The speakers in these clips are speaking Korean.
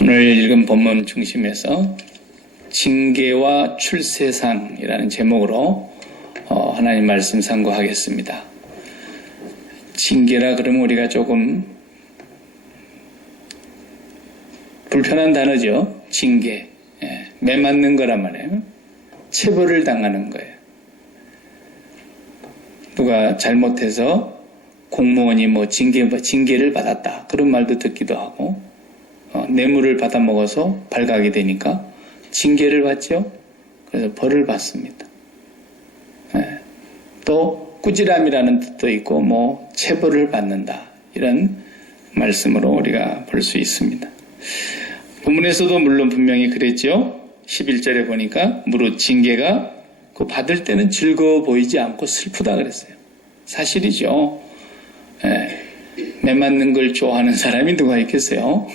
오늘 읽은 본문 중심에서 징계와 출세상이라는 제목으로 하나님 말씀 상고하겠습니다. 징계라 그러면 우리가 조금 불편한 단어죠. 징계. 매맞는 거란 말이에요. 체벌을 당하는 거예요. 누가 잘못해서 공무원이 징계를 받았다. 그런 말도 듣기도 하고, 뇌물을 받아먹어서 발각이 되니까 징계를 받죠. 그래서 벌을 받습니다. 또 꾸지람이라는 뜻도 있고, 체벌을 받는다. 이런 말씀으로 우리가 볼 수 있습니다. 본문에서도 물론 분명히 그랬죠. 11절에 보니까 무릇 징계가 그 받을 때는 즐거워 보이지 않고 슬프다 그랬어요. 사실이죠. 매맞는 걸 좋아하는 사람이 누가 있겠어요?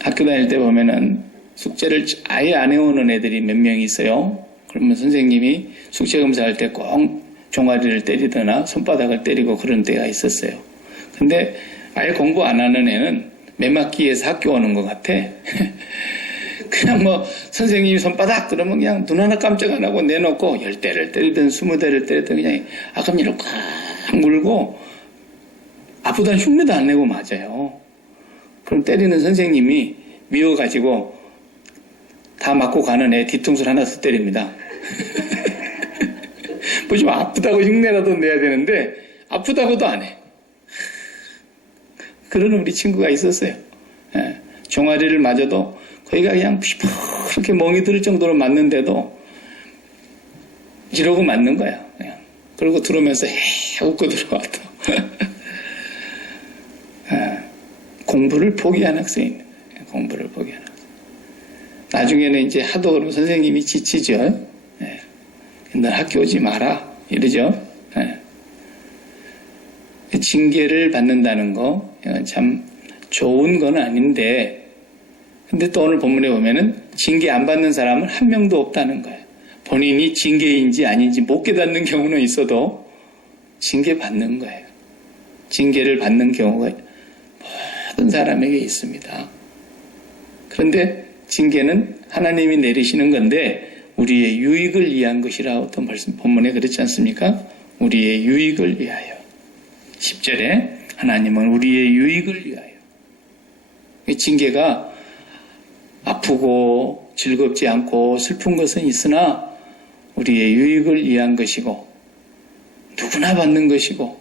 학교 다닐 때 보면은 숙제를 아예 안 해오는 애들이 몇 명 있어요. 그러면 선생님이 숙제 검사할 때 꼭 종아리를 때리거나 손바닥을 때리고 그런 때가 있었어요. 근데 아예 공부 안 하는 애는 매맞기 위해서 학교 오는 것 같아. 그냥 선생님이 손바닥 그러면 그냥 눈 하나 깜짝 안 하고 내놓고 10대를 때리든 20대를 때리든 그냥 아금니를 꽉 물고 아프다는 흉내도 안 내고 맞아요. 그럼 때리는 선생님이 미워가지고 다 맞고 가는 애 뒤통수를 하나 더 때립니다. 좀 아프다고 흉내라도 내야 되는데 아프다고도 안 해. 그런 우리 친구가 있었어요. 종아리를 맞아도 거기가 그냥 이렇게 멍이 들 정도로 맞는데도 이러고 맞는 거야. 그냥. 그러고 들어오면서 웃고 들어와 또. 공부를 포기한 학생입니다. 공부를 포기한 학생. 나중에는 이제 하도 그러면 선생님이 지치죠. 너 학교 오지 마라. 이러죠. 징계를 받는다는 거 참 좋은 건 아닌데 근데 또 오늘 본문에 보면은 징계 안 받는 사람은 한 명도 없다는 거예요. 본인이 징계인지 아닌지 못 깨닫는 경우는 있어도 징계 받는 거예요. 징계를 받는 경우가 모든 사람에게 있습니다. 그런데 징계는 하나님이 내리시는 건데 우리의 유익을 위한 것이라고 또 말씀 본문에 그렇지 않습니까? 우리의 유익을 위하여. 10절에 하나님은 우리의 유익을 위하여. 징계가 아프고 즐겁지 않고 슬픈 것은 있으나 우리의 유익을 위한 것이고 누구나 받는 것이고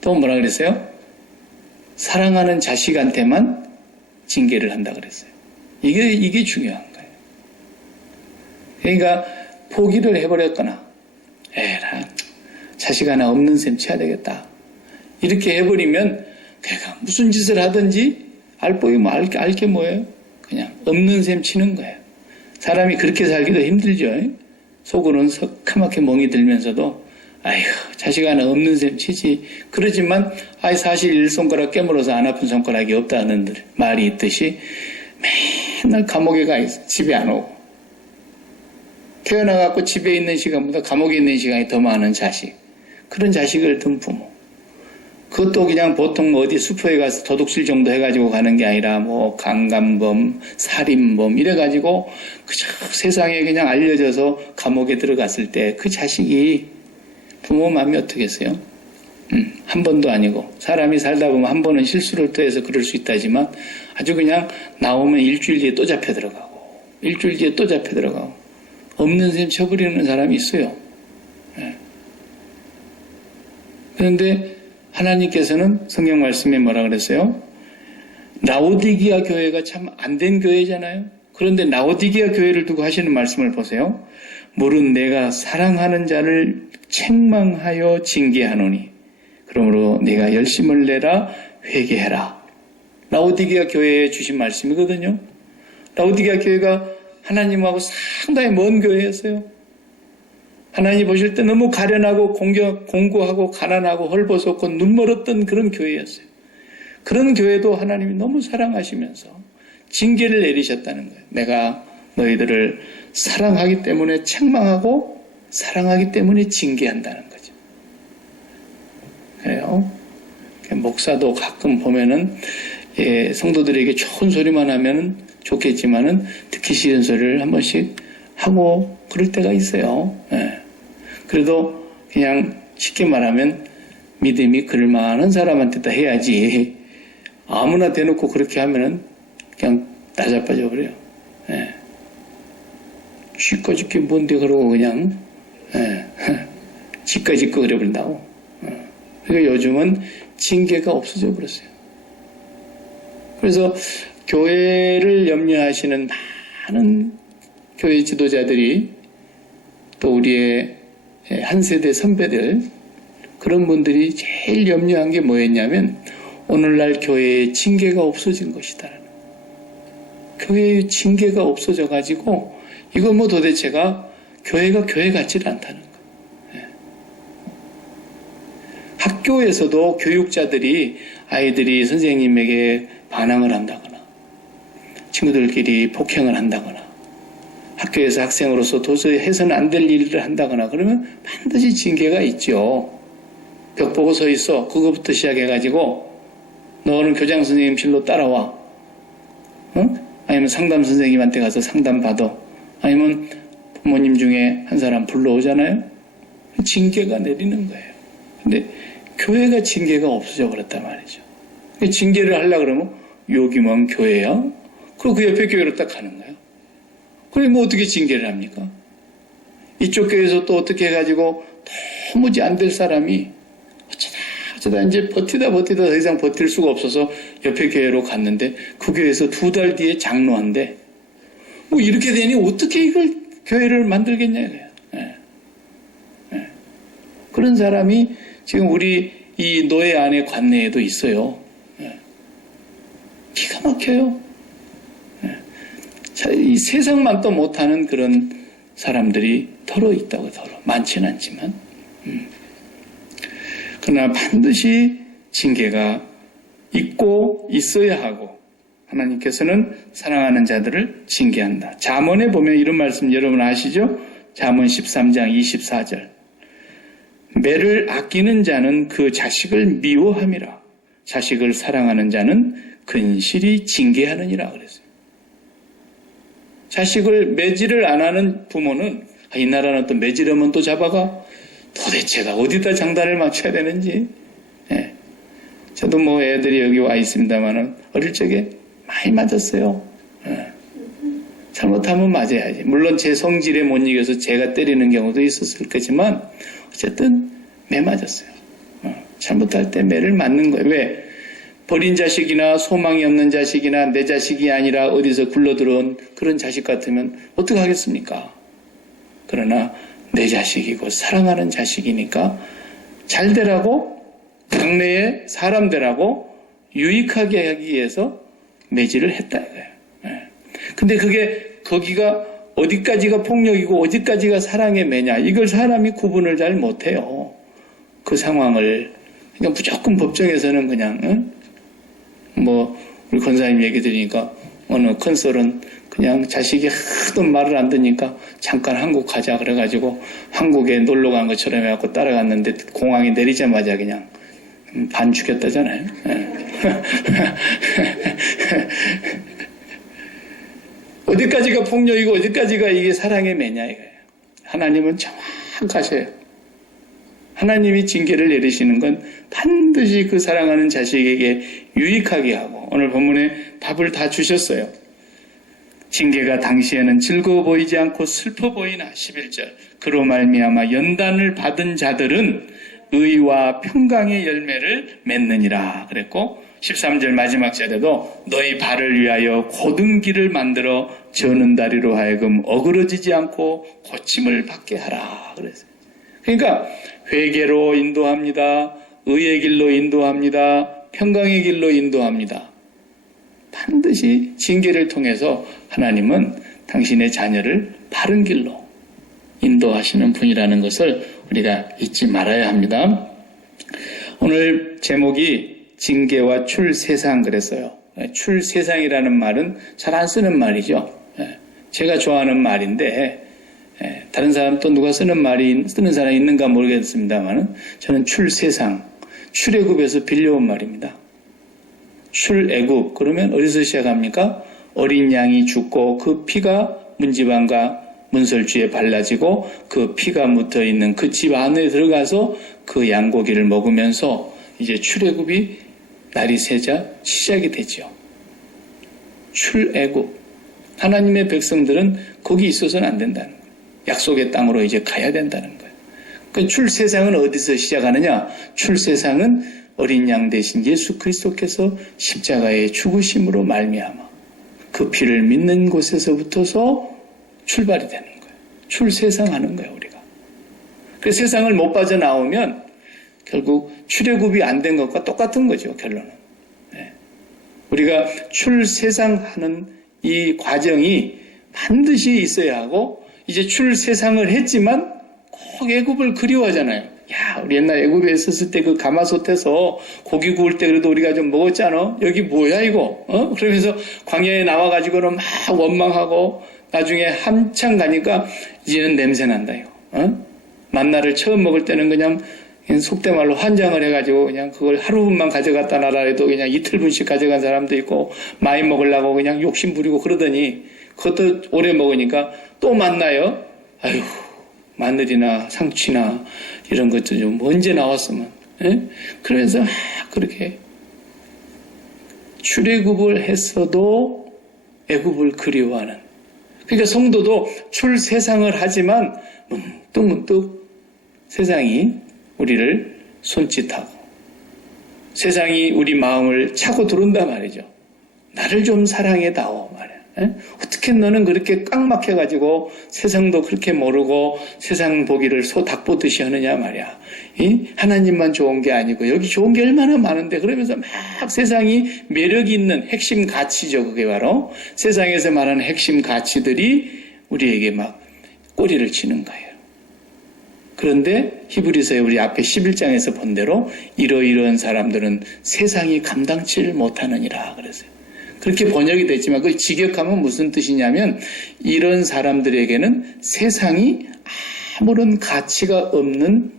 또 뭐라 그랬어요? 사랑하는 자식한테만 징계를 한다 그랬어요. 이게 중요한 거예요. 그러니까 포기를 해버렸거나 에라 자식 하나 없는 셈 쳐야 되겠다. 이렇게 해버리면 걔가 무슨 짓을 하든지 알보이 알게 뭐예요? 그냥 없는 셈 치는 거예요. 사람이 그렇게 살기도 힘들죠. 속으로는 새카맣게 멍이 들면서도 아이고 자식 하나 없는 셈 치지. 그러지만 사실 1손가락 깨물어서 안 아픈 손가락이 없다는 말이 있듯이 맨날 감옥에 가 있어. 집에 안 오고. 태어나갖고 집에 있는 시간보다 감옥에 있는 시간이 더 많은 자식. 그런 자식을 둔 부모. 그것도 그냥 보통 어디 슈퍼에 가서 도둑질 정도 해가지고 가는 게 아니라 강간범, 살인범 이래가지고 그저 세상에 그냥 알려져서 감옥에 들어갔을 때 그 자식이 부모 마음이 어떻겠어요? 한 번도 아니고 사람이 살다 보면 한 번은 실수를 또 해서 그럴 수 있다지만 아주 그냥 나오면 일주일 뒤에 또 잡혀 들어가고 일주일 뒤에 또 잡혀 들어가고 없는 셈 쳐버리는 사람이 있어요. 그런데 하나님께서는 성경 말씀에 뭐라 그랬어요? 라오디게아 교회가 참 안 된 교회잖아요. 그런데 라오디게아 교회를 두고 하시는 말씀을 보세요. 무릇 내가 사랑하는 자를 책망하여 징계하노니 그러므로 내가 열심을 내라 회개해라. 라오디게아 교회에 주신 말씀이거든요. 라오디게아 교회가 하나님하고 상당히 먼 교회였어요. 하나님 보실 때 너무 가련하고 공고하고 가난하고 헐벗었고 눈멀었던 그런 교회였어요. 그런 교회도 하나님이 너무 사랑하시면서 징계를 내리셨다는 거예요. 내가 너희들을 사랑하기 때문에 책망하고 사랑하기 때문에 징계한다는 거죠. 그래요. 목사도 가끔 보면은 성도들에게 좋은 소리만 하면 좋겠지만은 듣기 싫은 소리를 한 번씩 하고 그럴 때가 있어요. 예. 그래도 그냥 쉽게 말하면 믿음이 그럴만한 사람한테 다 해야지 아무나 대놓고 그렇게 하면은 그냥 나자빠져 버려요. 예. 쥐꺼짓게 뭔데 그러고 그냥 지꺼짓꺼 그래 버린다고. 그러니까 요즘은 징계가 없어져 버렸어요. 그래서 교회를 염려하시는 많은 교회 지도자들이 또 우리의 한 세대 선배들 그런 분들이 제일 염려한 게 뭐였냐면 오늘날 교회에 징계가 없어진 것이다. 교회의 징계가 없어져 가지고 이거 뭐 도대체가 교회가 교회 같지를 않다는 거. 학교에서도 교육자들이 아이들이 선생님에게 반항을 한다거나 친구들끼리 폭행을 한다거나 학교에서 학생으로서 도저히 해서는 안 될 일을 한다거나 그러면 반드시 징계가 있죠. 벽 보고 서 있어. 그거부터 시작해가지고 너는 교장 선생님실로 따라와. 아니면 상담 선생님한테 가서 상담 받아. 아니면 부모님 중에 한 사람 불러오잖아요. 징계가 내리는 거예요. 근데 교회가 징계가 없어져 버렸단 말이죠. 징계를 하려고 그러면 여기만 교회야? 그리고 그 옆에 교회로 딱 가는 거예요. 그럼 뭐 어떻게 징계를 합니까? 이쪽 교회에서 또 어떻게 해가지고 도무지 안 될 사람이 어쩌다 이제 버티다 더 이상 버틸 수가 없어서 옆에 교회로 갔는데 그 교회에서 2달 뒤에 장로한데 뭐 이렇게 되니 어떻게 이걸 교회를 만들겠냐 이거야. 그런 사람이 지금 우리 이 노예 안에 관내에도 있어요. 기가 막혀요. 이 세상만 또 못하는 그런 사람들이 더러 있다고 많지는 않지만 그러나 반드시 징계가 있고 있어야 하고 하나님께서는 사랑하는 자들을 징계한다. 잠언에 보면 이런 말씀 여러분 아시죠? 잠언 13장 24절 매를 아끼는 자는 그 자식을 미워함이라 자식을 사랑하는 자는 근실히 징계하느니라 그랬어요. 자식을 매질을 안 하는 부모는 이 나라는 또 매질하면 또 잡아가 도대체가 어디다 장단을 맞춰야 되는지. 저도 뭐 애들이 여기 와 있습니다만은 어릴 적에 많이 맞았어요. 잘못하면 맞아야지. 물론 제 성질에 못 이겨서 제가 때리는 경우도 있었을 거지만 어쨌든 매 맞았어요. 잘못할 때 매를 맞는 거예요. 왜? 버린 자식이나 소망이 없는 자식이나 내 자식이 아니라 어디서 굴러들어온 그런 자식 같으면 어떡하겠습니까? 그러나 내 자식이고 사랑하는 자식이니까 잘 되라고 당내에 사람 되라고 유익하게 하기 위해서 매질을 했다 이거예요. 근데 그게 거기가 어디까지가 폭력이고 어디까지가 사랑의 매냐 이걸 사람이 구분을 잘 못해요. 그 상황을 그러니까 무조건 법정에서는 그냥 뭐 우리 권사님 얘기 들으니까 어느 컨설은 그냥 자식이 하도 말을 안 듣니까 잠깐 한국 가자 그래가지고 한국에 놀러 간 것처럼 해갖고 따라갔는데 공항에 내리자마자 그냥 반 죽였다잖아요. 어디까지가 폭력이고 어디까지가 이게 사랑의 매냐 이거예요. 하나님은 정확하셔요. 하나님이 징계를 내리시는 건 반드시 그 사랑하는 자식에게 유익하게 하고 오늘 본문에 답을 다 주셨어요. 징계가 당시에는 즐거워 보이지 않고 슬퍼 보이나 11절 그로 말미암아 연단을 받은 자들은 의와 평강의 열매를 맺느니라 그랬고 13절 마지막 절에도 너희 발을 위하여 곧은 길을 만들어 저는 다리로 하여금 어그러지지 않고 고침을 받게 하라 그랬어요. 그러니까 회개로 인도합니다. 의의 길로 인도합니다. 평강의 길로 인도합니다. 반드시 징계를 통해서 하나님은 당신의 자녀를 바른 길로 인도하시는 분이라는 것을 우리가 잊지 말아야 합니다. 오늘 제목이 징계와 출세상 그랬어요. 출세상이라는 말은 잘 안 쓰는 말이죠. 제가 좋아하는 말인데 다른 사람 또 누가 쓰는 사람이 있는가 모르겠습니다만 저는 출세상, 출애굽에서 빌려온 말입니다. 출애굽 그러면 어디서 시작합니까? 어린 양이 죽고 그 피가 문지방과 문설주에 발라지고 그 피가 묻어있는 그 집 안에 들어가서 그 양고기를 먹으면서 이제 출애굽이 날이 새자 시작이 되죠. 출애굽. 하나님의 백성들은 거기 있어서는 안 된다는 거예요. 약속의 땅으로 이제 가야 된다는 거예요. 그 출세상은 어디서 시작하느냐? 출세상은 어린 양 대신 예수 그리스도께서 십자가의 죽으심으로 말미암아 그 피를 믿는 곳에서부터서 출발이 되는 거예요. 출세상하는 거예요, 우리가. 그 세상을 못 빠져나오면 결국 출애굽이 안 된 것과 똑같은 거죠, 결론은. 네. 우리가 출세상하는 이 과정이 반드시 있어야 하고 이제 출세상을 했지만 꼭 애굽을 그리워하잖아요. 야, 우리 옛날 애굽에 있었을 때 그 가마솥에서 고기 구울 때 그래도 우리가 좀 먹었잖아. 여기 뭐야 이거? 그러면서 광야에 나와가지고는 막 원망하고 나중에 한참 가니까 이제는 냄새 난다 이거. 만나를 처음 먹을 때는 그냥 속된 말로 환장을 해가지고 그냥 그걸 하루분만 가져갔다 놔라 해도 그냥 이틀분씩 가져간 사람도 있고 많이 먹으려고 그냥 욕심 부리고 그러더니 그것도 오래 먹으니까 또 만나요. 아유, 마늘이나 상추나 이런 것도 좀 언제 나왔으면. 그러면서 막 그렇게 출애굽을 했어도 애굽을 그리워하는. 그러니까 성도도 출세상을 하지만 문득문득 세상이 우리를 손짓하고 세상이 우리 마음을 차고 들어온단 말이죠. 나를 좀 사랑해다오 말이야. 어떻게 너는 그렇게 꽉 막혀가지고 세상도 그렇게 모르고 세상 보기를 소 닭 보듯이 하느냐 말이야. 하나님만 좋은 게 아니고 여기 좋은 게 얼마나 많은데 그러면서 막 세상이 매력 있는 핵심 가치죠. 그게 바로 세상에서 말하는 핵심 가치들이 우리에게 막 꼬리를 치는 거예요. 그런데 히브리서에 우리 앞에 11장에서 본 대로 이러이러한 사람들은 세상이 감당치를 못하느니라 그랬어요. 그렇게 번역이 됐지만 그걸 직역하면 무슨 뜻이냐면 이런 사람들에게는 세상이 아무런 가치가 없는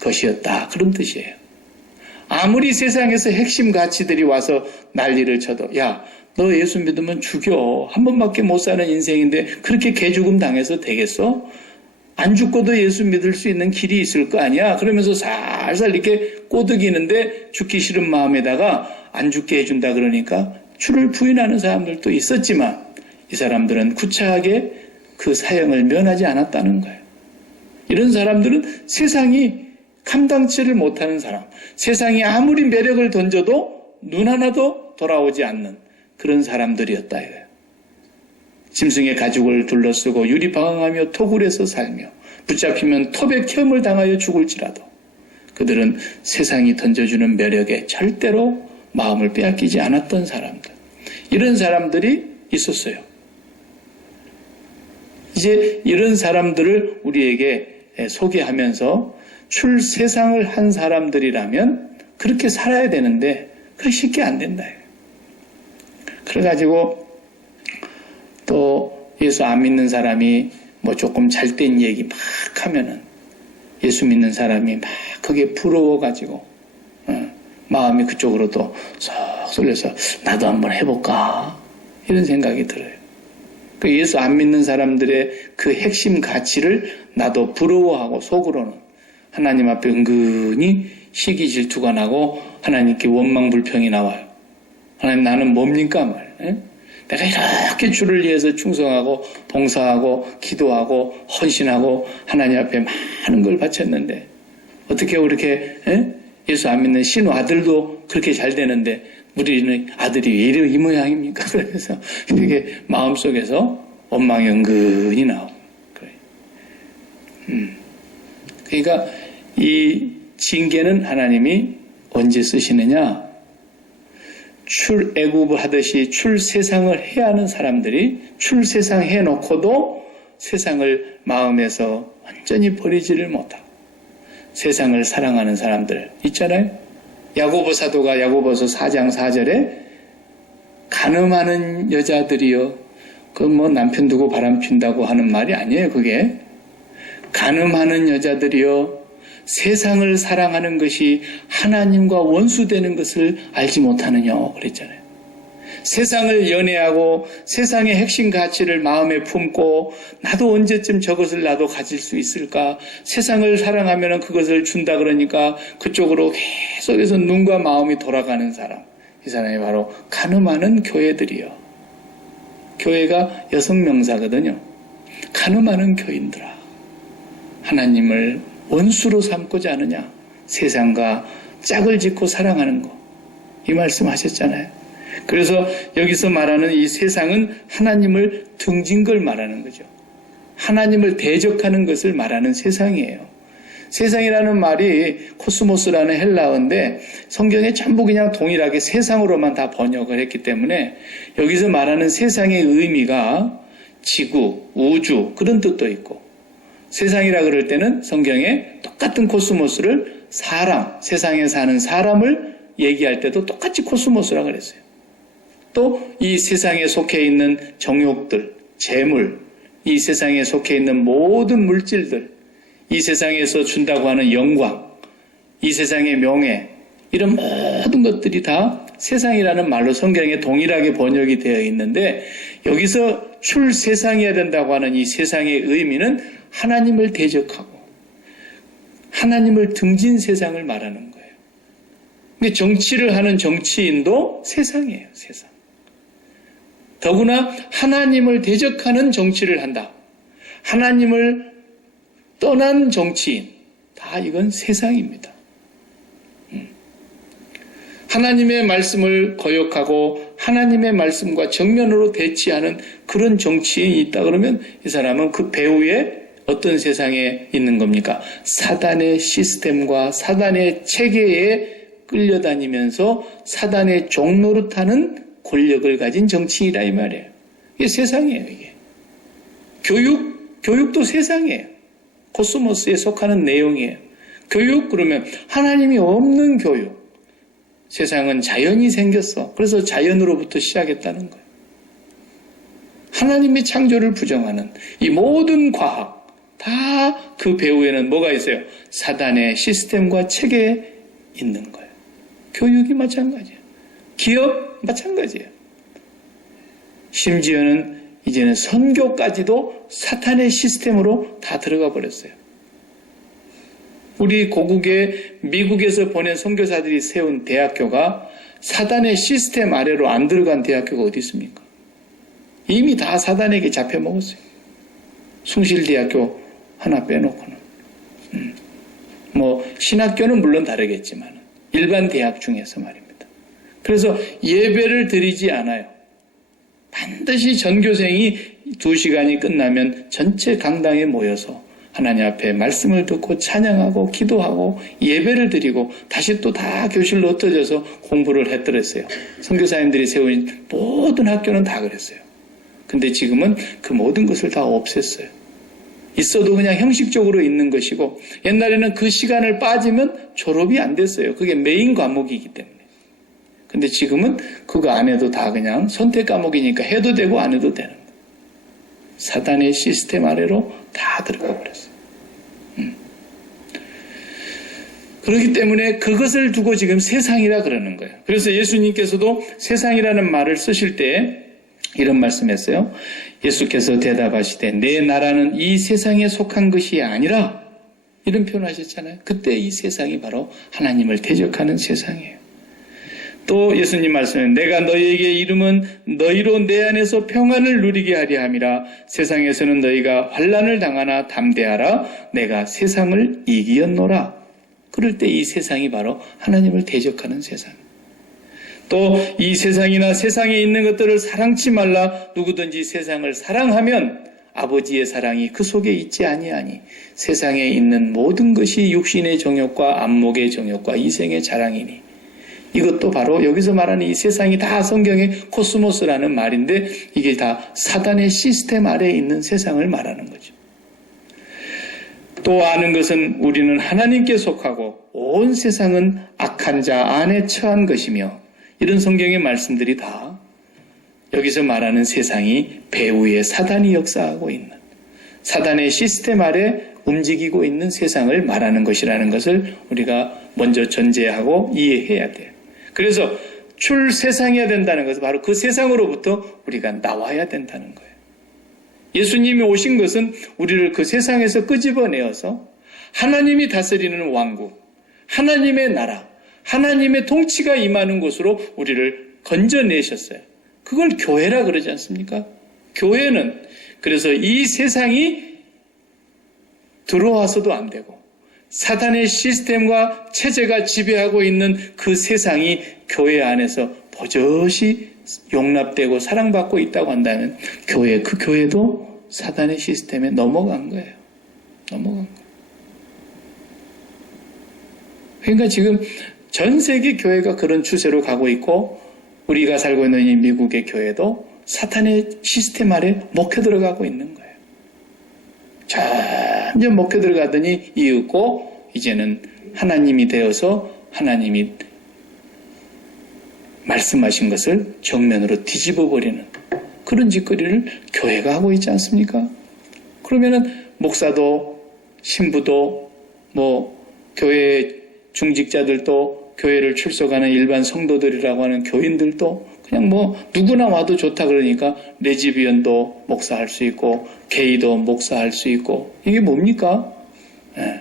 것이었다. 그런 뜻이에요. 아무리 세상에서 핵심 가치들이 와서 난리를 쳐도 야, 너 예수 믿으면 죽여. 한 번밖에 못 사는 인생인데 그렇게 개죽음 당해서 되겠어? 안 죽고도 예수 믿을 수 있는 길이 있을 거 아니야? 그러면서 살살 이렇게 꼬드기는데 죽기 싫은 마음에다가 안 죽게 해준다 그러니까 주를 부인하는 사람들도 있었지만 이 사람들은 구차하게 그 사형을 면하지 않았다는 거예요. 이런 사람들은 세상이 감당치를 못하는 사람, 세상이 아무리 매력을 던져도 눈 하나도 돌아오지 않는 그런 사람들이었다 이거예요. 짐승의 가죽을 둘러쓰고 유리방황하며 토굴에서 살며 붙잡히면 톱에 켬을 당하여 죽을지라도 그들은 세상이 던져주는 매력에 절대로 마음을 빼앗기지 않았던 사람들. 이런 사람들이 있었어요. 이제 이런 사람들을 우리에게 소개하면서 출세상을 한 사람들이라면 그렇게 살아야 되는데 그게 쉽게 안 된다. 그래가지고 또 예수 안 믿는 사람이 뭐 조금 잘된 얘기 막 하면은 예수 믿는 사람이 막 그게 부러워가지고 마음이 그쪽으로 또 쏙 쏠려서 나도 한번 해볼까 이런 생각이 들어요. 그 예수 안 믿는 사람들의 그 핵심 가치를 나도 부러워하고 속으로는 하나님 앞에 은근히 시기 질투가 나고 하나님께 원망 불평이 나와요. 하나님 나는 뭡니까 말이에요. 내가 이렇게 주를 위해서 충성하고 봉사하고 기도하고 헌신하고 하나님 앞에 많은 걸 바쳤는데 어떻게 그렇게 예수 안 믿는 신우 아들도 그렇게 잘 되는데 우리는 아들이 왜 이래 이 모양입니까? 그러면서 이렇게 마음속에서 원망이 은근히 나오고 그래요. 그러니까 이 징계는 하나님이 언제 쓰시느냐? 출애굽을 하듯이 출세상을 해야 하는 사람들이 출세상 해놓고도 세상을 마음에서 완전히 버리지를 못하고 세상을 사랑하는 사람들 있잖아요. 야고보 사도가 야고보서 4장 4절에 간음하는 여자들이요. 그 뭐 남편 두고 바람 핀다고 하는 말이 아니에요. 그게 간음하는 여자들이요. 세상을 사랑하는 것이 하나님과 원수되는 것을 알지 못하느냐 그랬잖아요. 세상을 연애하고 세상의 핵심 가치를 마음에 품고 나도 언제쯤 저것을 나도 가질 수 있을까? 세상을 사랑하면 그것을 준다 그러니까 그쪽으로 계속해서 눈과 마음이 돌아가는 사람. 이 사람이 바로 가늠하는 교회들이요. 교회가 여성명사거든요. 가늠하는 교인들아. 하나님을 원수로 삼고자 하느냐? 세상과 짝을 짓고 사랑하는 거. 이 말씀 하셨잖아요. 그래서 여기서 말하는 이 세상은 하나님을 등진 걸 말하는 거죠. 하나님을 대적하는 것을 말하는 세상이에요. 세상이라는 말이 코스모스라는 헬라어인데 성경에 전부 그냥 동일하게 세상으로만 다 번역을 했기 때문에 여기서 말하는 세상의 의미가 지구, 우주 그런 뜻도 있고 세상이라 그럴 때는 성경에 똑같은 코스모스를 사람, 세상에 사는 사람을 얘기할 때도 똑같이 코스모스라 그랬어요. 또 이 세상에 속해 있는 정욕들, 재물, 이 세상에 속해 있는 모든 물질들, 이 세상에서 준다고 하는 영광, 이 세상의 명예, 이런 모든 것들이 다 세상이라는 말로 성경에 동일하게 번역이 되어 있는데 여기서 출세상이어야 된다고 하는 이 세상의 의미는 하나님을 대적하고 하나님을 등진 세상을 말하는 거예요. 근데 정치를 하는 정치인도 세상이에요, 세상. 더구나 하나님을 대적하는 정치를 한다. 하나님을 떠난 정치인, 다 이건 세상입니다. 하나님의 말씀을 거역하고 하나님의 말씀과 정면으로 대치하는 그런 정치인이 있다 그러면 이 사람은 그 배후에 어떤 세상에 있는 겁니까? 사단의 시스템과 사단의 체계에 끌려다니면서 사단의 종노릇하는 권력을 가진 정치인이라 이 말이에요. 이게 세상이에요, 이게. 교육도 세상이에요. 코스모스에 속하는 내용이에요. 교육 그러면 하나님이 없는 교육. 세상은 자연이 생겼어. 그래서 자연으로부터 시작했다는 거예요. 하나님의 창조를 부정하는 이 모든 과학 다 그 배후에는 뭐가 있어요? 사단의 시스템과 체계에 있는 거예요. 교육이 마찬가지예요. 기업 마찬가지예요. 심지어는 이제는 선교까지도 사탄의 시스템으로 다 들어가 버렸어요. 우리 고국에 미국에서 보낸 선교사들이 세운 대학교가 사단의 시스템 아래로 안 들어간 대학교가 어디 있습니까? 이미 다 사단에게 잡혀먹었어요. 숭실대학교 하나 빼놓고는. 신학교는 물론 다르겠지만 일반 대학 중에서 말입니다. 그래서 예배를 드리지 않아요. 반드시 전교생이 2시간이 끝나면 전체 강당에 모여서 하나님 앞에 말씀을 듣고 찬양하고 기도하고 예배를 드리고 다시 또 다 교실로 흩어져서 공부를 했더랬어요. 선교사님들이 세운 모든 학교는 다 그랬어요. 근데 지금은 그 모든 것을 다 없앴어요. 있어도 그냥 형식적으로 있는 것이고 옛날에는 그 시간을 빠지면 졸업이 안 됐어요. 그게 메인 과목이기 때문에. 근데 지금은 그거 안 해도 다 그냥 선택 과목이니까 해도 되고 안 해도 되는 거예요. 사단의 시스템 아래로 다 들어가 버렸어요. 그렇기 때문에 그것을 두고 지금 세상이라 그러는 거예요. 그래서 예수님께서도 세상이라는 말을 쓰실 때 이런 말씀했어요. 예수께서 대답하시되 내 나라는 이 세상에 속한 것이 아니라 이런 표현하셨잖아요. 그때 이 세상이 바로 하나님을 대적하는 세상이에요. 또 예수님 말씀에 내가 너희에게 이름은 너희로 내 안에서 평안을 누리게 하려 함이라. 세상에서는 너희가 환난을 당하나 담대하라. 내가 세상을 이기었노라. 그럴 때 이 세상이 바로 하나님을 대적하는 세상. 또 이 세상이나 세상에 있는 것들을 사랑치 말라. 누구든지 세상을 사랑하면 아버지의 사랑이 그 속에 있지 아니하니 세상에 있는 모든 것이 육신의 정욕과 안목의 정욕과 이생의 자랑이니. 이것도 바로 여기서 말하는 이 세상이 다 성경의 코스모스라는 말인데 이게 다 사단의 시스템 아래에 있는 세상을 말하는 거죠. 또 아는 것은 우리는 하나님께 속하고 온 세상은 악한 자 안에 처한 것이며 이런 성경의 말씀들이 다 여기서 말하는 세상이 배후에 사단이 역사하고 있는 사단의 시스템 아래 움직이고 있는 세상을 말하는 것이라는 것을 우리가 먼저 전제하고 이해해야 돼요. 그래서 출세상해야 된다는 것은 바로 그 세상으로부터 우리가 나와야 된다는 거예요. 예수님이 오신 것은 우리를 그 세상에서 끄집어내어서 하나님이 다스리는 왕국, 하나님의 나라, 하나님의 통치가 임하는 곳으로 우리를 건져내셨어요. 그걸 교회라 그러지 않습니까? 교회는 그래서 이 세상이 들어와서도 안 되고 사단의 시스템과 체제가 지배하고 있는 그 세상이 교회 안에서 버젓이 용납되고 사랑받고 있다고 한다면 그 교회도 사단의 시스템에 넘어간 거예요. 넘어간 거예요. 그러니까 지금 전 세계 교회가 그런 추세로 가고 있고 우리가 살고 있는 이 미국의 교회도 사탄의 시스템 아래 먹혀 들어가고 있는 거예요. 점점 먹혀 들어가더니 이윽고 이제는 하나님이 되어서 하나님이 말씀하신 것을 정면으로 뒤집어 버리는 그런 짓거리를 교회가 하고 있지 않습니까? 그러면은 목사도 신부도 교회 중직자들도 교회를 출석하는 일반 성도들이라고 하는 교인들도 그냥 누구나 와도 좋다 그러니까 레즈비언도 목사할 수 있고 게이도 목사할 수 있고 이게 뭡니까? 네.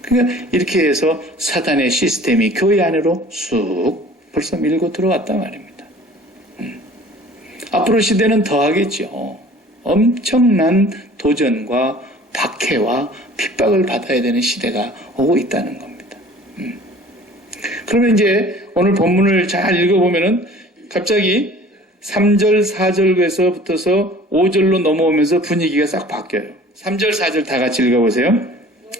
그러니까 이렇게 해서 사단의 시스템이 교회 안으로 쑥 벌써 밀고 들어왔단 말입니다. 앞으로 시대는 더 하겠죠. 엄청난 도전과 박해와 핍박을 받아야 되는 시대가 오고 있다는 겁니다. 그러면 이제 오늘 본문을 잘 읽어보면은 갑자기 3절, 4절에서 붙어서 5절로 넘어오면서 분위기가 싹 바뀌어요. 3절, 4절 다 같이 읽어보세요.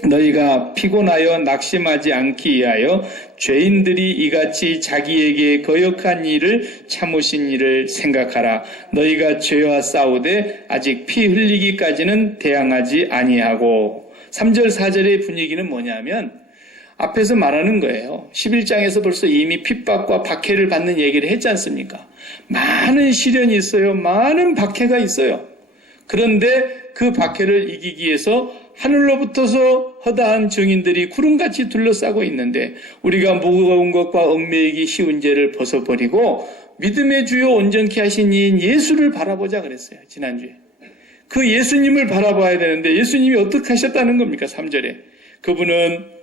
너희가 피곤하여 낙심하지 않기 위하여 죄인들이 이같이 자기에게 거역한 일을 참으신 일을 생각하라. 너희가 죄와 싸우되 아직 피 흘리기까지는 대항하지 아니하고. 3절, 4절의 분위기는 뭐냐면 앞에서 말하는 거예요. 11장에서 벌써 이미 핍박과 박해를 받는 얘기를 했지 않습니까? 많은 시련이 있어요. 많은 박해가 있어요. 그런데 그 박해를 이기기 위해서 하늘로부터서 허다한 증인들이 구름같이 둘러싸고 있는데 우리가 무거운 것과 얽매이기 쉬운 죄를 벗어버리고 믿음의 주요 온전케 하신 이인 예수를 바라보자 그랬어요. 지난주에. 그 예수님을 바라봐야 되는데 예수님이 어떻게 하셨다는 겁니까? 3절에. 그분은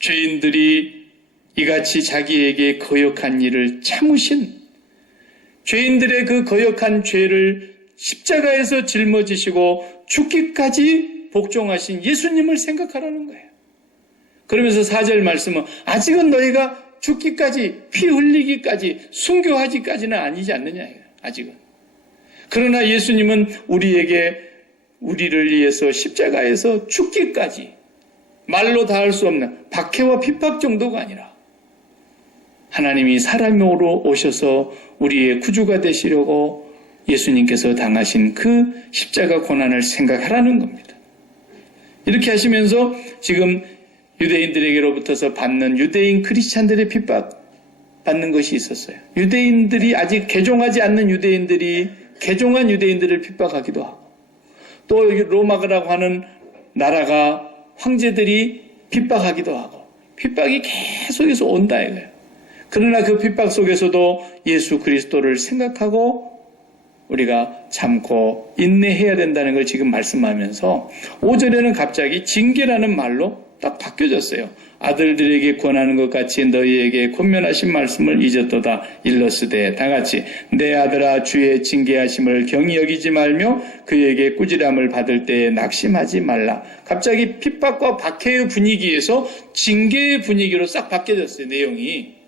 죄인들이 이같이 자기에게 거역한 일을 참으신 죄인들의 그 거역한 죄를 십자가에서 짊어지시고 죽기까지 복종하신 예수님을 생각하라는 거예요. 그러면서 4절 말씀은 아직은 너희가 죽기까지 피 흘리기까지 순교하기까지는 아니지 않느냐. 아직은. 그러나 예수님은 우리를 위해서 십자가에서 죽기까지 말로 다 할 수 없는 박해와 핍박 정도가 아니라 하나님이 사람으로 오셔서 우리의 구주가 되시려고 예수님께서 당하신 그 십자가 고난을 생각하라는 겁니다. 이렇게 하시면서 지금 유대인들에게로부터서 받는 유대인 크리스찬들의 핍박 받는 것이 있었어요. 유대인들이 아직 개종하지 않는 유대인들이 개종한 유대인들을 핍박하기도 하고 또 로마라고 하는 나라가 황제들이 핍박하기도 하고 핍박이 계속해서 온다 이거예요. 그러나 그 핍박 속에서도 예수 그리스도를 생각하고 우리가 참고 인내해야 된다는 걸 지금 말씀하면서 5절에는 갑자기 징계라는 말로 딱 바뀌어졌어요. 아들들에게 권하는 것 같이 너희에게 권면하신 말씀을 잊었도다. 일러스되 다 같이 내 아들아 주의 징계하심을 경히 여기지 말며 그에게 꾸지람을 받을 때에 낙심하지 말라. 갑자기 핍박과 박해의 분위기에서 징계의 분위기로 싹 바뀌어졌어요. 내용이.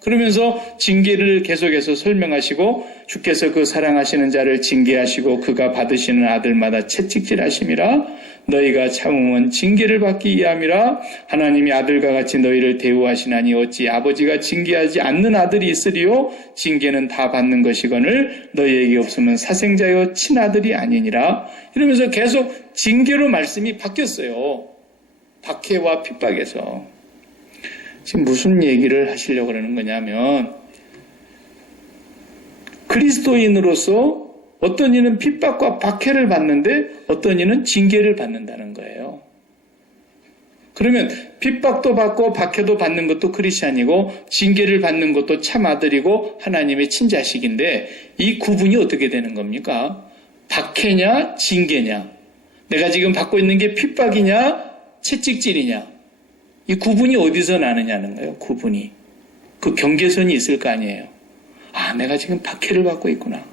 그러면서 징계를 계속해서 설명하시고 주께서 그 사랑하시는 자를 징계하시고 그가 받으시는 아들마다 채찍질하심이라. 너희가 참으면 징계를 받기 위함이라. 하나님이 아들과 같이 너희를 대우하시나니 어찌 아버지가 징계하지 않는 아들이 있으리요. 징계는 다 받는 것이거늘 너희에게 없으면 사생자여 친아들이 아니니라. 이러면서 계속 징계로 말씀이 바뀌었어요. 박해와 핍박에서. 지금 무슨 얘기를 하시려고 그러는 거냐면 그리스도인으로서 어떤 이는 핍박과 박해를 받는데 어떤 이는 징계를 받는다는 거예요. 그러면 핍박도 받고 박해도 받는 것도 크리스찬이고 징계를 받는 것도 참 아들이고 하나님의 친자식인데 이 구분이 어떻게 되는 겁니까? 박해냐 징계냐? 내가 지금 받고 있는 게 핍박이냐 채찍질이냐? 이 구분이 어디서 나느냐는 거예요. 구분이. 그 경계선이 있을 거 아니에요. 아, 내가 지금 박해를 받고 있구나.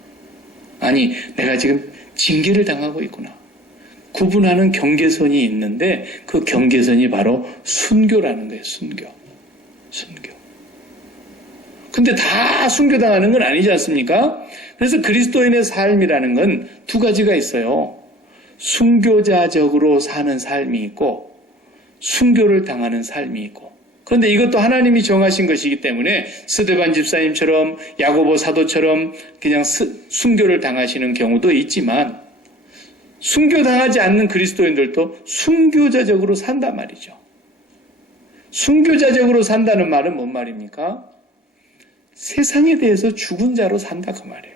아니, 내가 지금 징계를 당하고 있구나. 구분하는 경계선이 있는데 그 경계선이 바로 순교라는 거예요. 순교. 근데 다 순교당하는 건 아니지 않습니까? 그래서 그리스도인의 삶이라는 건 두 가지가 있어요. 순교자적으로 사는 삶이 있고 순교를 당하는 삶이 있고. 그런데 이것도 하나님이 정하신 것이기 때문에 스데반 집사님처럼 야고보 사도처럼 그냥 순교를 당하시는 경우도 있지만 순교당하지 않는 그리스도인들도 순교자적으로 산단 말이죠. 순교자적으로 산다는 말은 뭔 말입니까? 세상에 대해서 죽은 자로 산다 그 말이에요.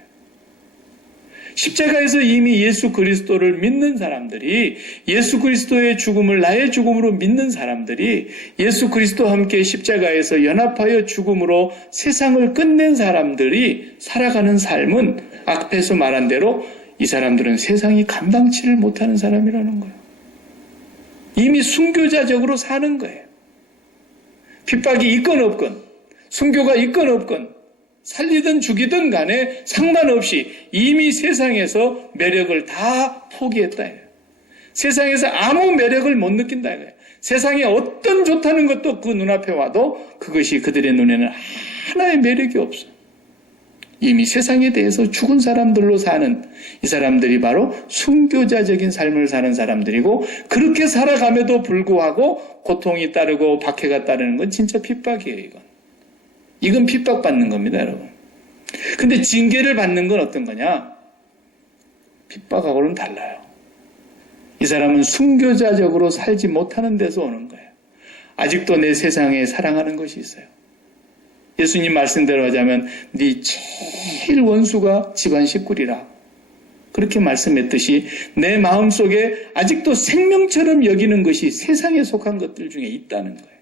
십자가에서 이미 예수 그리스도를 믿는 사람들이 예수 그리스도의 죽음을 나의 죽음으로 믿는 사람들이 예수 그리스도와 함께 십자가에서 연합하여 죽음으로 세상을 끝낸 사람들이 살아가는 삶은 앞에서 말한 대로 이 사람들은 세상이 감당치를 못하는 사람이라는 거예요. 이미 순교자적으로 사는 거예요. 핍박이 있건 없건 순교가 있건 없건 살리든 죽이든 간에 상관없이 이미 세상에서 매력을 다 포기했다. 세상에서 아무 매력을 못 느낀다. 세상에 어떤 좋다는 것도 그 눈앞에 와도 그것이 그들의 눈에는 하나의 매력이 없어. 이미 세상에 대해서 죽은 사람들로 사는 이 사람들이 바로 순교자적인 삶을 사는 사람들이고 그렇게 살아감에도 불구하고 고통이 따르고 박해가 따르는 건 진짜 핍박이에요. 이건 핍박받는 겁니다, 여러분. 근데 징계를 받는 건 어떤 거냐? 핍박하고는 달라요. 이 사람은 순교자적으로 살지 못하는 데서 오는 거예요. 아직도 내 세상에 사랑하는 것이 있어요. 예수님 말씀대로 하자면 네 제일 원수가 집안 식구리라. 그렇게 말씀했듯이 내 마음속에 아직도 생명처럼 여기는 것이 세상에 속한 것들 중에 있다는 거예요.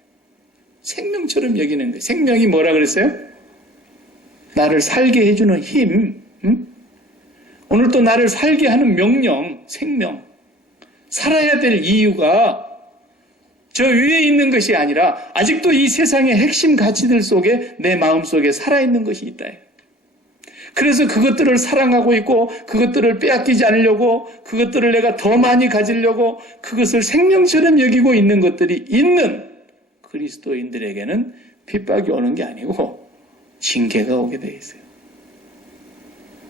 생명처럼 여기는 거예요. 생명이 뭐라 그랬어요? 나를 살게 해주는 힘. 오늘 또 나를 살게 하는 명령, 생명. 살아야 될 이유가 저 위에 있는 것이 아니라 아직도 이 세상의 핵심 가치들 속에 내 마음속에 살아있는 것이 있다. 그래서 그것들을 사랑하고 있고 그것들을 빼앗기지 않으려고 그것들을 내가 더 많이 가지려고 그것을 생명처럼 여기고 있는 것들이 있는 그리스도인들에게는 핍박이 오는 게 아니고 징계가 오게 되어 있어요.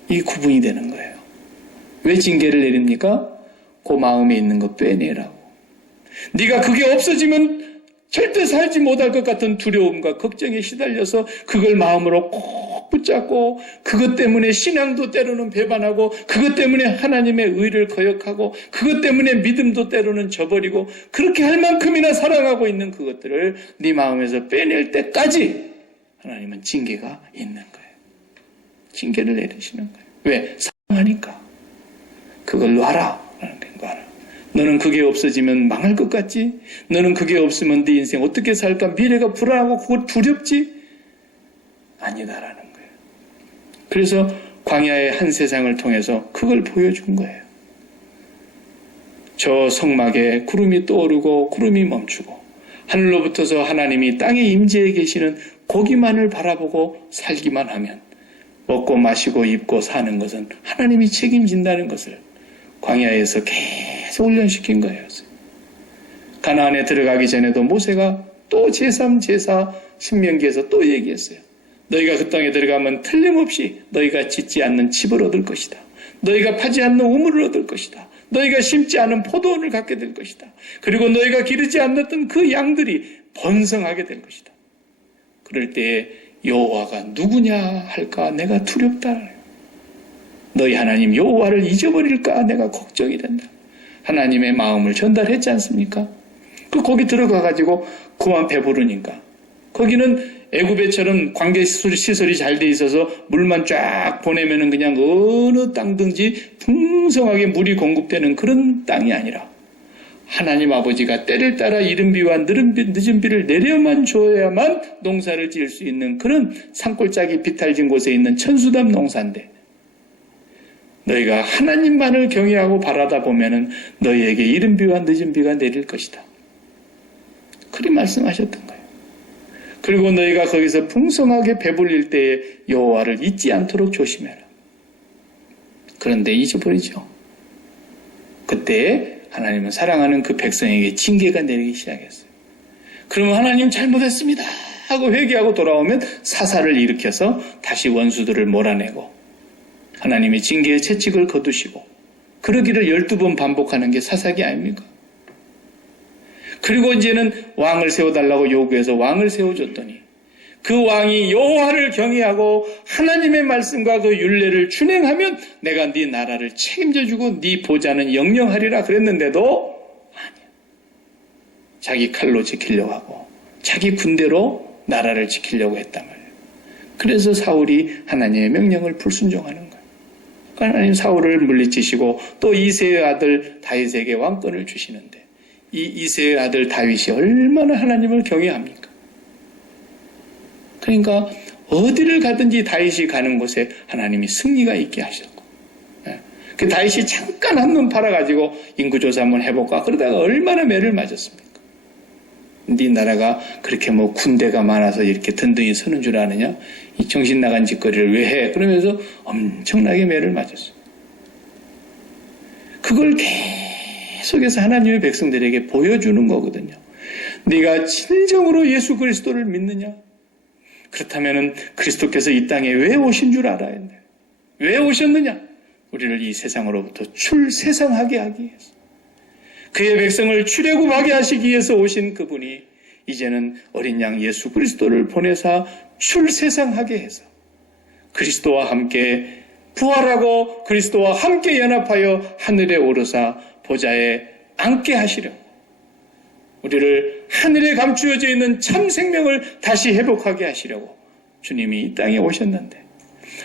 이 구분이 되는 거예요. 왜 징계를 내립니까? 그 마음에 있는 거 빼내라고. 네가 그게 없어지면 절대 살지 못할 것 같은 두려움과 걱정에 시달려서 그걸 마음으로 꼭 붙잡고 그것 때문에 신앙도 때로는 배반하고 그것 때문에 하나님의 의를 거역하고 그것 때문에 믿음도 때로는 저버리고 그렇게 할 만큼이나 사랑하고 있는 그것들을 네 마음에서 빼낼 때까지 하나님은 징계가 있는 거예요. 징계를 내리시는 거예요. 왜? 사랑하니까. 그걸 놔라. 라는 게 놔라. 너는 그게 없어지면 망할 것 같지? 너는 그게 없으면 네 인생 어떻게 살까? 미래가 불안하고 그거 두렵지? 아니다라는 거예요. 그래서 광야의 한 세상을 통해서 그걸 보여준 거예요. 저 성막에 구름이 떠오르고 구름이 멈추고 하늘로부터서 하나님이 땅에 임재해 계시는 거기만을 바라보고 살기만 하면 먹고 마시고 입고 사는 것은 하나님이 책임진다는 것을 광야에서 계속 훈련시킨 거예요. 가나안에 들어가기 전에도 모세가 또 제3, 제4 신명기에서 또 얘기했어요. 너희가 그 땅에 들어가면 틀림없이 너희가 짓지 않는 집을 얻을 것이다. 너희가 파지 않는 우물을 얻을 것이다. 너희가 심지 않은 포도원을 갖게 될 것이다. 그리고 너희가 기르지 않았던 그 양들이 번성하게 될 것이다. 그럴 때에 여호와가 누구냐 할까 내가 두렵다. 너희 하나님 여호와를 잊어버릴까 내가 걱정이 된다. 하나님의 마음을 전달했지 않습니까? 거기 들어가가지고 그만 배부르니까. 거기는 애굽에처럼 관계시설이 잘 돼 있어서 물만 쫙 보내면은 그냥 어느 땅든지 풍성하게 물이 공급되는 그런 땅이 아니라 하나님 아버지가 때를 따라 이른 비와 늦은 비를 내려만 줘야만 농사를 지을 수 있는 그런 산골짜기 비탈진 곳에 있는 천수담 농사인데, 너희가 하나님만을 경외하고 바라다 보면은 너희에게 이른 비와 늦은 비가 내릴 것이다. 그리 말씀하셨던 거예요. 그리고 너희가 거기서 풍성하게 배불릴 때에 여호와를 잊지 않도록 조심해라. 그런데 잊어버리죠. 그때 하나님은 사랑하는 그 백성에게 징계가 내리기 시작했어요. 그러면 하나님 잘못했습니다 하고 회개하고 돌아오면 사사를 일으켜서 다시 원수들을 몰아내고 하나님이 징계의 채찍을 거두시고, 그러기를 12번 반복하는 게 사사기 아닙니까? 그리고 이제는 왕을 세워달라고 요구해서 왕을 세워줬더니 그 왕이 여호와를 경외하고 하나님의 말씀과 그 율례를 준행하면 내가 네 나라를 책임져주고 네 보좌는 영영하리라 그랬는데도 아니야. 자기 칼로 지키려고 하고 자기 군대로 나라를 지키려고 했단 말이에요. 그래서 사울이 하나님의 명령을 불순종하는 거예요. 하나님 사울을 물리치시고 또 이새의 아들 다윗에게 왕권을 주시는데, 이 이새의 아들 다윗이 얼마나 하나님을 경외합니까? 그러니까 어디를 가든지 다윗이 가는 곳에 하나님이 승리가 있게 하셨고, 그 다윗이 잠깐 한눈 팔아가지고 인구조사 한번 해볼까 그러다가 얼마나 매를 맞았습니까? 네 나라가 그렇게 뭐 군대가 많아서 이렇게 든든히 서는 줄 아느냐? 이 정신 나간 짓거리를 왜 해? 그러면서 엄청나게 매를 맞았어요. 그걸 계속해서 하나님의 백성들에게 보여주는 거거든요. 네가 진정으로 예수 그리스도를 믿느냐? 그렇다면 그리스도께서 이 땅에 왜 오신 줄 알아야 돼. 왜 오셨느냐? 우리를 이 세상으로부터 출세상하게 하기 위해서. 그의 백성을 출애굽하게 하시기 위해서 오신 그분이 이제는 어린 양 예수 그리스도를 보내사 출세상하게 해서 그리스도와 함께 부활하고 그리스도와 함께 연합하여 하늘에 오르사 보좌에 앉게 하시려고, 우리를 하늘에 감추어져 있는 참 생명을 다시 회복하게 하시려고 주님이 이 땅에 오셨는데,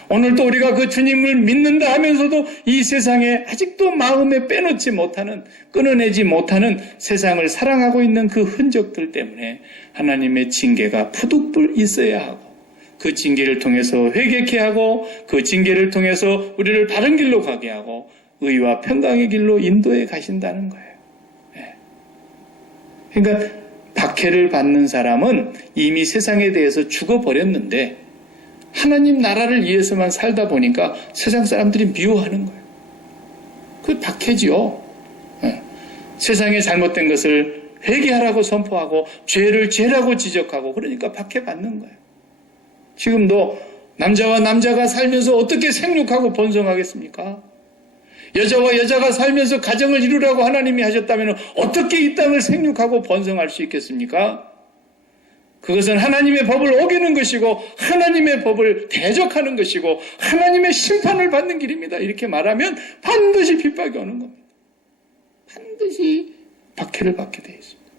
오늘도 우리가 그 주님을 믿는다 하면서도 이 세상에 아직도 마음에 빼놓지 못하는, 끊어내지 못하는 세상을 사랑하고 있는 그 흔적들 때문에 하나님의 징계가 푸득불 있어야 하고, 그 징계를 통해서 회개케 하고 그 징계를 통해서 우리를 바른 길로 가게 하고 의와 평강의 길로 인도해 가신다는 거예요. 그러니까 박해를 받는 사람은 이미 세상에 대해서 죽어버렸는데 하나님 나라를 위해서만 살다 보니까 세상 사람들이 미워하는 거예요. 그게 박해지요. 세상에 잘못된 것을 회개하라고 선포하고 죄를 죄라고 지적하고, 그러니까 박해받는 거예요. 지금도 남자와 남자가 살면서 어떻게 생육하고 번성하겠습니까? 여자와 여자가 살면서 가정을 이루라고 하나님이 하셨다면 어떻게 이 땅을 생육하고 번성할 수 있겠습니까? 그것은 하나님의 법을 어기는 것이고 하나님의 법을 대적하는 것이고 하나님의 심판을 받는 길입니다. 이렇게 말하면 반드시 핍박이 오는 겁니다. 반드시 박해를 받게 되어 있습니다.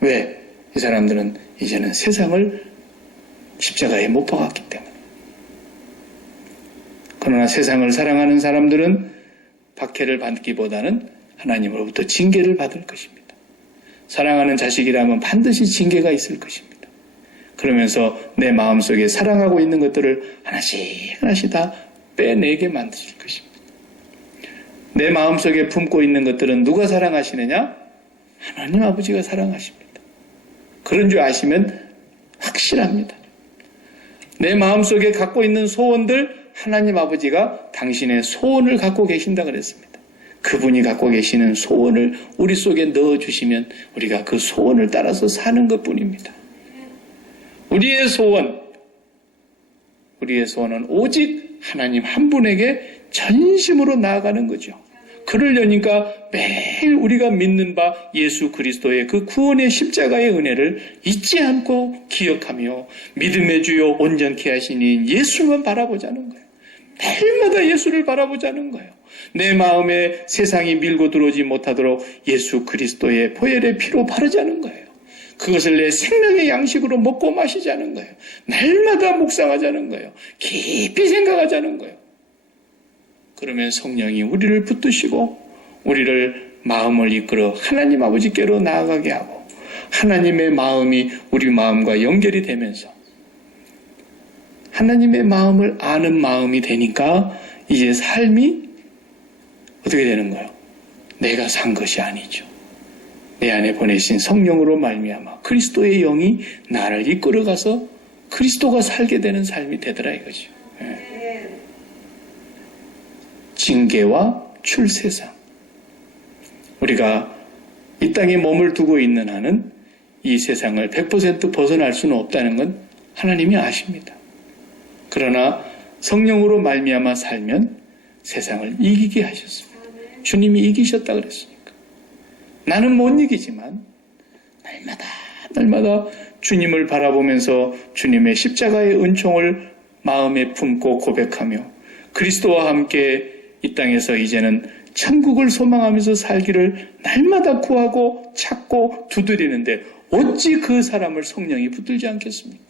왜? 이 사람들은 이제는 세상을 십자가에 못 박았기 때문에. 그러나 세상을 사랑하는 사람들은 박해를 받기보다는 하나님으로부터 징계를 받을 것입니다. 사랑하는 자식이라면 반드시 징계가 있을 것입니다. 그러면서 내 마음속에 사랑하고 있는 것들을 하나씩 하나씩 다 빼내게 만드실 것입니다. 내 마음속에 품고 있는 것들은 누가 사랑하시느냐? 하나님 아버지가 사랑하십니다. 그런 줄 아시면 확실합니다. 내 마음속에 갖고 있는 소원들, 하나님 아버지가 당신의 소원을 갖고 계신다 그랬습니다. 그분이 갖고 계시는 소원을 우리 속에 넣어주시면 우리가 그 소원을 따라서 사는 것뿐입니다. 우리의 소원은 오직 하나님 한 분에게 전심으로 나아가는 거죠. 그러려니까 매일 우리가 믿는 바 예수 그리스도의 그 구원의 십자가의 은혜를 잊지 않고 기억하며 믿음의 주요 온전케 하신 이인 예수만 바라보자는 거예요. 매일마다 예수를 바라보자는 거예요. 내 마음에 세상이 밀고 들어오지 못하도록 예수 그리스도의 보혈의 피로 바르자는 거예요. 그것을 내 생명의 양식으로 먹고 마시자는 거예요. 날마다 묵상하자는 거예요. 깊이 생각하자는 거예요. 그러면 성령이 우리를 붙드시고 우리를 마음을 이끌어 하나님 아버지께로 나아가게 하고 하나님의 마음이 우리 마음과 연결이 되면서 하나님의 마음을 아는 마음이 되니까 이제 삶이 어떻게 되는 거예요? 내가 산 것이 아니죠. 내 안에 보내신 성령으로 말미암아 그리스도의 영이 나를 이끌어가서 그리스도가 살게 되는 삶이 되더라 이거죠. 징계와 출세상. 우리가 이 땅에 몸을 두고 있는 한은 이 세상을 100% 벗어날 수는 없다는 건 하나님이 아십니다. 그러나 성령으로 말미암아 살면 세상을 이기게 하셨습니다. 주님이 이기셨다 그랬으니까. 나는 못 이기지만 날마다 주님을 바라보면서 주님의 십자가의 은총을 마음에 품고 고백하며 그리스도와 함께 이 땅에서 이제는 천국을 소망하면서 살기를 날마다 구하고 찾고 두드리는데 어찌 그 사람을 성령이 붙들지 않겠습니까?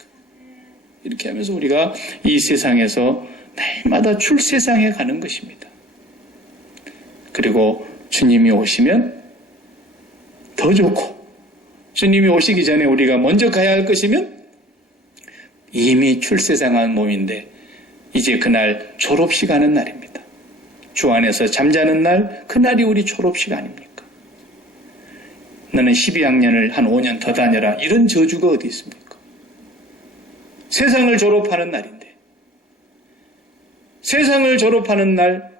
이렇게 하면서 우리가 이 세상에서 날마다 출세상에 가는 것입니다. 그리고 주님이 오시면 더 좋고 주님이 오시기 전에 우리가 먼저 가야 할 것이면 이미 출세상한 몸인데 이제 그날 졸업식 하는 날입니다. 주 안에서 잠자는 날, 그날이 우리 졸업식 아닙니까? 너는 12학년을 한 5년 더 다녀라. 이런 저주가 어디 있습니까? 세상을 졸업하는 날인데 세상을 졸업하는 날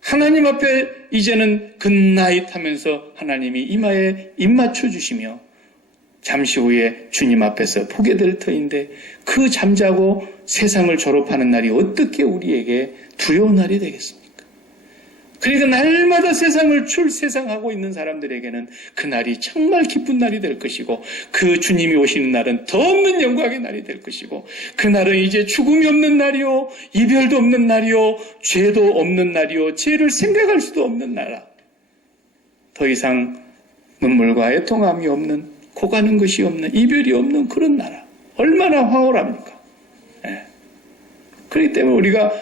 하나님 앞에 이제는 굿나잇 하면서 하나님이 이마에 입맞춰 주시며 잠시 후에 주님 앞에서 보게 될 터인데 그 잠자고 세상을 졸업하는 날이 어떻게 우리에게 두려운 날이 되겠습니까? 그러니까 날마다 세상을 출세상하고 있는 사람들에게는 그 날이 정말 기쁜 날이 될 것이고 그 주님이 오시는 날은 더 없는 영광의 날이 될 것이고 그 날은 이제 죽음이 없는 날이요 이별도 없는 날이요 죄도 없는 날이요 죄를 생각할 수도 없는 나라 더 이상 눈물과 애통함이 없는 고가는 것이 없는 이별이 없는 그런 나라 얼마나 황홀합니까? 네. 그렇기 때문에 우리가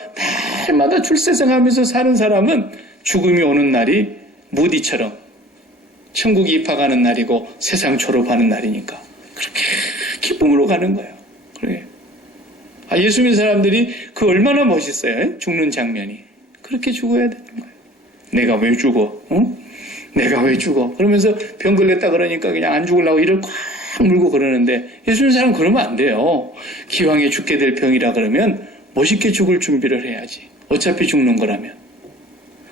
날마다 출세상하면서 사는 사람은 죽음이 오는 날이 무디처럼 천국에 입학하는 날이고 세상 졸업하는 날이니까 그렇게 기쁨으로 가는 거예요. 그래. 예수 믿는 사람들이 그 얼마나 멋있어요. 죽는 장면이. 그렇게 죽어야 되는 거예요. 내가 왜 죽어? 응? 내가 왜 죽어? 그러면서 병 걸렸다 그러니까 그냥 안 죽으려고 이를 꽉 물고 그러는데 예수 믿는 사람은 그러면 안 돼요. 기왕에 죽게 될 병이라 그러면 멋있게 죽을 준비를 해야지. 어차피 죽는 거라면.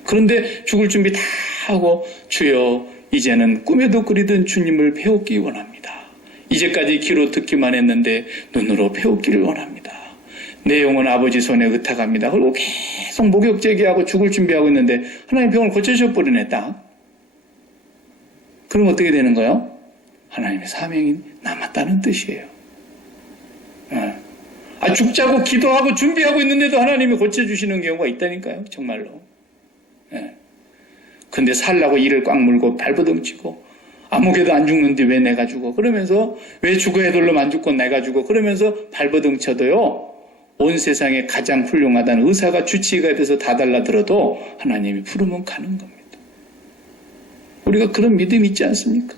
그런데 죽을 준비 다 하고 주여 이제는 꿈에도 그리던 주님을 배웠기 원합니다. 이제까지 귀로 듣기만 했는데 눈으로 배웠기를 원합니다. 내 영혼 아버지 손에 의탁합니다. 그리고 계속 목욕제기하고 죽을 준비하고 있는데 하나님 병을 고쳐주셔버리네 딱. 그럼 어떻게 되는 거예요? 하나님의 사명이 남았다는 뜻이에요. 죽자고 기도하고 준비하고 있는데도 하나님이 고쳐주시는 경우가 있다니까요. 정말로. 근데 살라고 이를 꽉 물고 발버둥치고 아무개도 안 죽는데 왜 내가 죽어? 그러면서 왜 죽어야 될 놈 안 죽고 내가 죽어? 그러면서 발버둥쳐도요. 온 세상에 가장 훌륭하다는 의사가 주치의가 돼서 다 달라들어도 하나님이 부르면 가는 겁니다. 우리가 그런 믿음이 있지 않습니까?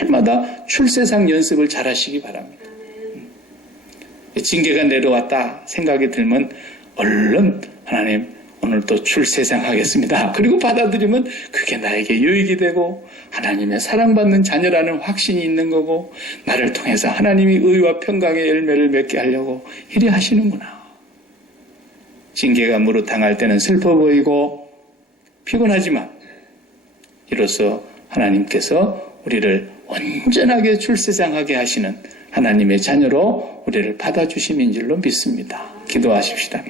날마다 출세상 연습을 잘 하시기 바랍니다. 징계가 내려왔다 생각이 들면 얼른 하나님 오늘 또 출세상 하겠습니다. 그리고 받아들이면 그게 나에게 유익이 되고 하나님의 사랑받는 자녀라는 확신이 있는 거고 나를 통해서 하나님이 의와 평강의 열매를 맺게 하려고 이래 하시는구나. 징계가 무릇 당할 때는 슬퍼 보이고 피곤하지만 이로써 하나님께서 우리를 온전하게 출세상하게 하시는 하나님의 자녀로 우리를 받아주심인 줄로 믿습니다. 기도하십시다.